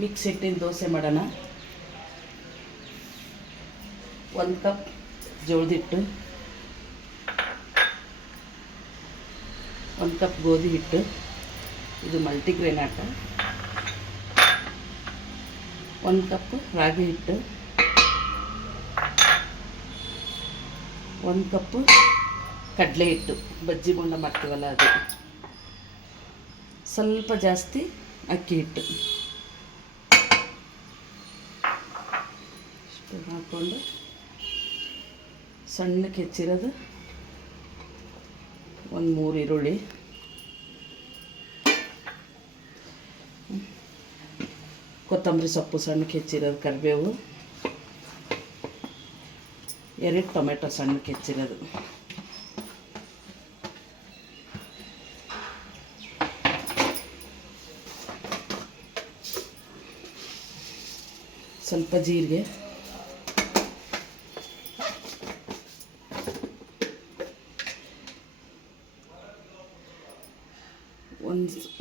Mix ಹಿಟ್ಟಿನ ದೋಸೆ ಮಾಡೋಣ. 1 cup ಜೋಳದ ಹಿಟ್ಟು, 1 ಕಪ್ ಗೋಧಿ ಹಿಟ್ಟು, ಇದು ಮಲ್ಟಿಗ್ರೇನ್ ಆಟ. 1 ಕಪ್ ರಾಗಿ ಹಿಟ್ಟು, 1 ಕಪ್ ಕಡಲೆ ಹಿಟ್ಟು, ಬಜ್ಜಿ ಬೋಂಡ ಮಾಡ್ತೀವಲ್ಲ ಅದು, ಸ್ವಲ್ಪ ಜಾಸ್ತಿ ಅಕ್ಕಿ ಹಿಟ್ಟು ಇಷ್ಟು ಹಾಕ್ಕೊಂಡು ಸಣ್ಣಕ್ಕೆ ಹೆಚ್ಚಿರೋದು 3 ಈರುಳ್ಳಿ, ಕೊತ್ತಂಬರಿ ಸೊಪ್ಪು ಸಣ್ಣಕ್ಕೆ ಹೆಚ್ಚಿರೋದು, ಕರಿಬೇವು, 2 ಟೊಮೆಟೊ ಸಣ್ಣಕ್ಕೆ ಹೆಚ್ಚಿರೋದು, ಸ್ವಲ್ಪ ಜೀರಿಗೆ,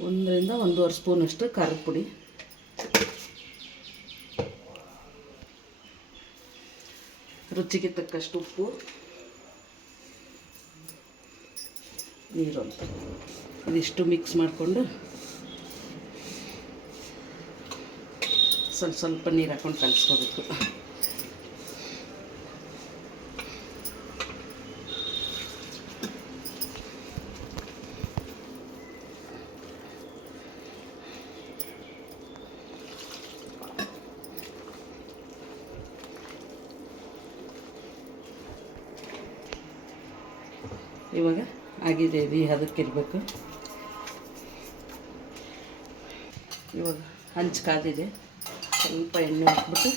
ಒಂದರಿಂದ 1.5 ಸ್ಪೂನಷ್ಟು ಖಾರದ ಪುಡಿ, ರುಚಿಗೆ ತಕ್ಕಷ್ಟು ಉಪ್ಪು, ನೀರು ಅಂತ ಇದಿಷ್ಟು ಮಿಕ್ಸ್ ಮಾಡಿಕೊಂಡು ಸ್ವಲ್ಪ ನೀರು ಹಾಕ್ಕೊಂಡು ಕಲಿಸ್ಕೋಬೇಕು. ಇವಾಗ ಆಗಿದೆ, ಇದು ಅದಕ್ಕಿರಬೇಕು. ಇವಾಗ ಹಂಚು ಕಾದಿದೆ, ಸ್ವಲ್ಪ ಎಣ್ಣೆ ಹಾಕ್ಬಿಟ್ಟು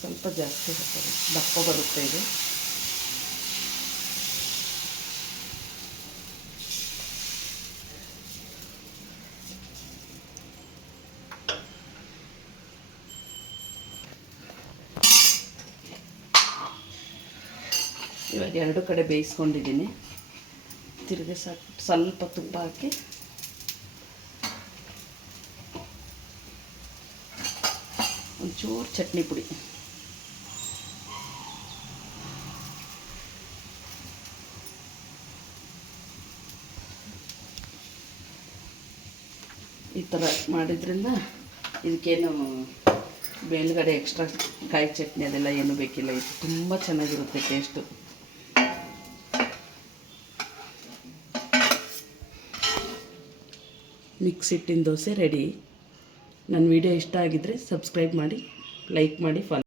ಸ್ವಲ್ಪ ಜಾಸ್ತಿ ಹಾಕ್ತಾರೆ, ದಪ್ಪ ಬರುತ್ತೆ ಇದು. ಇವಾಗ 2 ಕಡೆ ಬೇಯಿಸ್ಕೊಂಡಿದ್ದೀನಿ. ತಿರುಗಿ ಸ್ವಲ್ಪ ತುಪ್ಪ ಹಾಕಿ ಒಂಚೂರು ಚಟ್ನಿ ಪುಡಿ, ಈ ಥರ ಮಾಡಿದ್ರಿಂದ ಇದಕ್ಕೇನು ಮೇಲ್ಗಡೆ ಎಕ್ಸ್ಟ್ರಾ ಕಾಯಿ ಚಟ್ನಿ ಅದೆಲ್ಲ ಏನೂ ಬೇಕಿಲ್ಲ. ಇದು ತುಂಬ ಚೆನ್ನಾಗಿರುತ್ತೆ ಟೇಸ್ಟು. ಮಿಕ್ಸ್ ಹಿಟ್ಟಿನ ದೋಸೆ ರೆಡಿ. ನನ್ನ ವಿಡಿಯೋ ಇಷ್ಟ ಆಗಿದ್ದರೆ ಸಬ್ಸ್ಕ್ರೈಬ್ ಮಾಡಿ, ಲೈಕ್ ಮಾಡಿ, ಫಾಲೋ